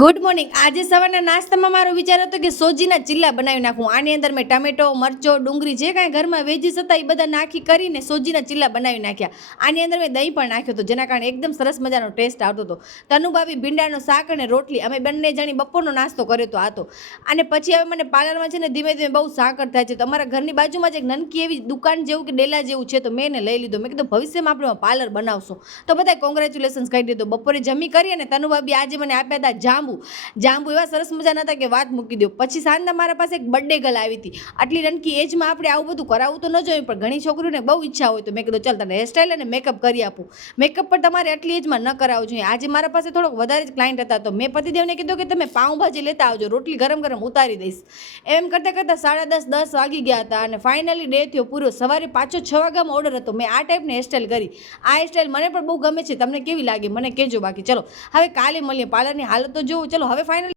Good morning આજે સવારના નાસ્તામાં મારો વિચાર હતો કે સોજીના ચીલા બનાવી નાખું. આની અંદર મેં ટમેટો, મરચો, ડુંગળી જે કાંઈ ઘરમાં વેજીસ હતા એ બધા નાખી કરીને સોજીના ચીલા બનાવી નાખ્યા. આની અંદર મેં દહીં પણ નાખ્યો હતો, જેના કારણે એકદમ સરસ મજાનો ટેસ્ટ આવતો હતો. તનુભાભી ભીંડાનું શાક અને રોટલી, અમે બંને જણી બપોરનો નાસ્તો કર્યો હતો. અને પછી હવે મને પાર્લરમાં છે ને ધીમે ધીમે બહુ સાકર થાય છે. તો અમારા ઘરની બાજુમાં જ એક નનકી એવી દુકાન જેવું કે ડેલા જેવું છે, તો મેં એને લઈ લીધો. મેં કીધું, ભવિષ્યમાં આપણે પાર્લર બનાવશું. તો બધા કોંગ્રેચ્યુલેશન્સ કહી દીધું. બપોરે જમી કરી અને તનુભાભી આજે મને આપ્યા હતા જાંબુ. જાંબુ એવા સરસ મજાના હતા કે વાત મૂકી દો. પછી સાંજના મારા પાસે એક બર્થડે ગર્લ આવી હતી. આટલી રનકી એજમાં આપણે આવું બધું કરાવવું તો ન જોઈએ, પણ ઘણી છોકરીઓને બહુ ઈચ્છા હોય તો મેં કીધું, ચાલ તને હેરસ્ટાઈલ અને મેકઅપ કરી આપું. મેકઅપ પણ તમારે આટલી એજમાં ન કરાવવું જોઈએ. આજે મારા પાસે થોડોક વધારે જ ક્લાયન્ટ હતા તો મેં પતિદેવને કીધું કે તમે પાઉંભાજી લેતા આવજો, રોટલી ગરમ ગરમ ઉતારી દઈશ. એમ કરતાં કરતાં સાડા દસ દસ વાગી ગયા હતા અને ફાઇનલી ડે થયો પૂરો. સવારે પાછો છ વાગ્યામાં ઓર્ડર હતો. મેં આ ટાઈપની હેરસ્ટાઈલ કરી. આ હેરસ્ટાઈલ મને પણ બહુ ગમે છે. તમને કેવી લાગી? મને કહેજો બાકી. ચલો, હવે કાલે મળીએ. પાર્લરની હાલત તો જોવું ચલો હવે ફાઇનલી